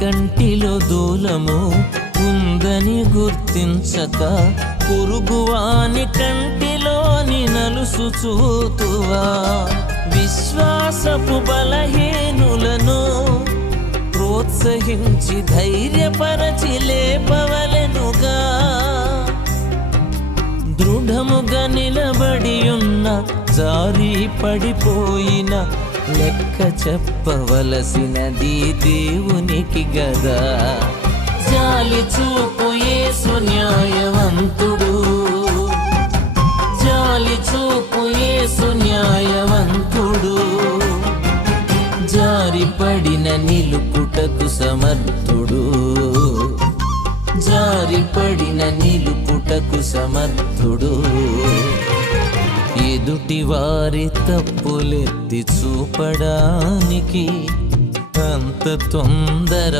కంటిలో దూలము ఉందని గుర్తించక పొరుగువాని కంటిలోని నలుసు చూతువా. విశ్వాసపు బలహీనులను ప్రోత్సహించి ధైర్యపరచి లేపవలెనుగా. దృఢముగా నిలబడి ఉన్న జారీ పడిపోయిన లెక్క చెప్పవలసినది దేవునికి గదా. జాలి చూపు ఏసు న్యాయవంతుడు. జాలి చూపు ఏసు న్యాయవంతుడు. జారిపడిన నిలుపుటకు సమర్థుడు. జారిపడిన నిలుపుటకు సమర్థుడు. ఎదుటి వారి తప్పులెత్తి చూపడానికి అంత తొందర